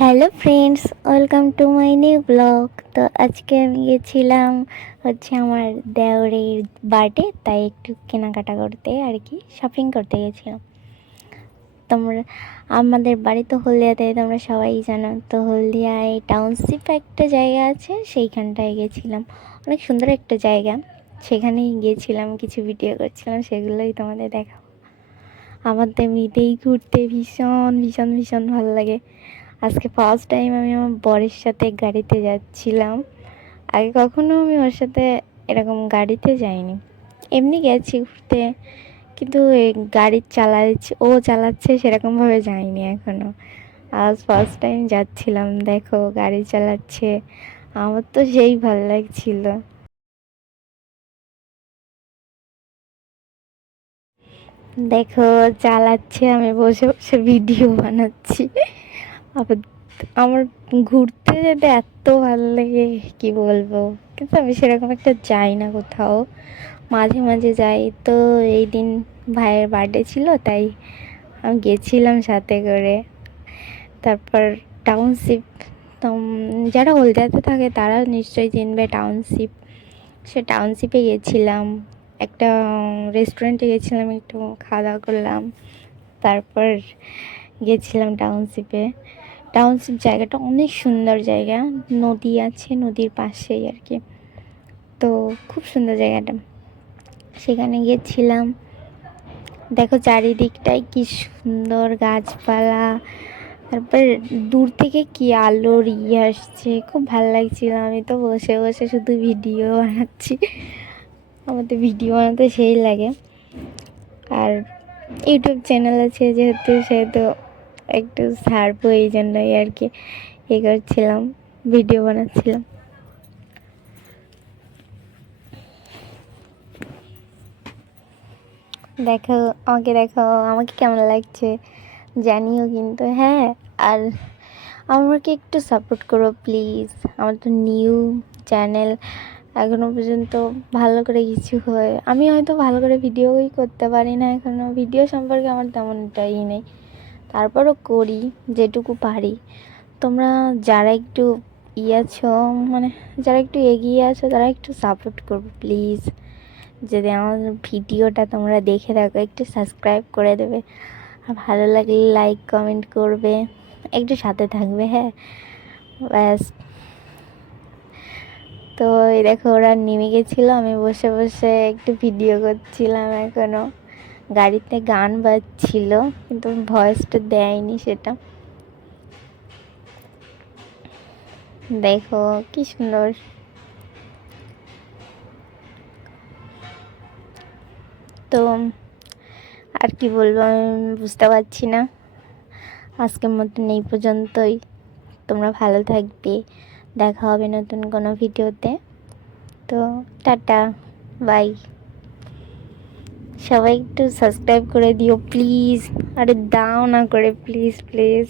Hello friends, welcome to my new blog. তো আজকে আমি গেছিলাম আমার দেওরের বার্থডে, তাই একটু কেনাকাটা করতে আর কি শপিং করতে গেছিলাম। তোমরা আমাদের বাড়ি তো হলদিয়াতে, তোমরা সবাই জানো। তো হলদিয়ায় টাউনশিপ একটা জায়গা আছে, সেইখানটায় গেছিলাম। অনেক সুন্দর একটা জায়গা, সেখানেই গিয়েছিলাম, কিছু ভিডিও করছিলাম, সেগুলোই তোমাদের দেখাবো। আমার তো এমনিতেই ঘুরতে ভীষণ ভীষণ ভীষণ ভালো লাগে। আজকে ফার্স্ট টাইম আমি আমার বরের সাথে গাড়িতে যাচ্ছিলাম। আগে কখনো আমি ওর সাথে এরকম গাড়িতে যাইনি, এমনি গেছি ঘুরতে, কিন্তু এই গাড়ি ও চালাচ্ছে সেরকমভাবে যাইনি এখনো। আজ ফার্স্ট টাইম যাচ্ছিলাম, দেখো গাড়ি চালাচ্ছে, আমার তো সেই ভালো লাগছিল। দেখো চালাচ্ছে, আমি বসে বসে ভিডিও বানাচ্ছি। আবার আমার ঘুরতে যেতে এত ভালো লাগে কি বলবো, কিন্তু আমি সেরকম একটা যাই না কোথাও, মাঝে মাঝে যাই। তো এই দিন ভাইয়ের বার্থডে ছিল, তাই আমি গেছিলাম সাথে করে। তারপর টাউনশিপ, তো যারা হলদিয়াতে থাকে তারা নিশ্চয়ই চিনবে টাউনশিপ। সে টাউনশিপে গেছিলাম, একটা রেস্টুরেন্টে গেছিলাম, একটু খাওয়া দাওয়া করলাম। তারপর গেছিলাম টাউনশিপে। টাউনশিপ জায়গাটা অনেক সুন্দর জায়গা, নদী আছে, নদীর পাশেই আর কি। তো খুব সুন্দর জায়গাটা, সেখানে গিয়েছিলাম। দেখো চারিদিকটাই কি সুন্দর গাছপালা, তারপর দূর থেকে কি আলোর আসছে, খুব ভালো লাগছিল। আমি তো বসে বসে শুধু ভিডিও বানাচ্ছি, আমার তো ভিডিও বানাতে সেই লাগে। আর ইউটিউব চ্যানেল আছে যেহেতু, সেহেতু একটু ছাড়বো, এই জন্যই আর কি করছিলাম, ভিডিও বানাচ্ছিলাম। দেখো দেখো আমাকে কেমন লাগছে জানিও কিন্তু, হ্যাঁ। আর আমাকে একটু সাপোর্ট করো প্লিজ, আমার তো নিউ চ্যানেল, এখনও পর্যন্ত ভালো করে কিছু হয়, আমি হয়তো ভালো করে ভিডিওই করতে পারি না এখনও, ভিডিও সম্পর্কে আমার তেমনটাই নেই, তারপরও করি যেটুকু পারি। তোমরা যারা একটু আছো, মানে যারা একটু এগিয়ে আছো, তারা একটু সাপোর্ট করবে প্লিজ। যদি আমার ভিডিওটা তোমরা দেখে থাকো, একটু সাবস্ক্রাইব করে দেবে, আর ভালো লাগলে লাইক কমেন্ট করবে, একটু সাথে থাকবে, হ্যাঁ ব্যাস। তো এই দেখো ওরা নেমে গেছিলো, আমি বসে বসে একটু ভিডিও করছিলাম। এখনও গাড়িতে গান বাজছিল, কিন্তু ভয়েসটা দেয়নি সেটা। দেখো কি সুন্দর। তো আর কি বলবো আমি বুঝতে পারছি না। আজকের মতন এই পর্যন্তই, তোমরা ভালো থাকবে, দেখা হবে নতুন কোনো ভিডিওতে। তো টাটা, বাই। সবাই একটু সাবস্ক্রাইব করে দিও প্লিজ, আরে দাও না করে, প্লিজ প্লিজ।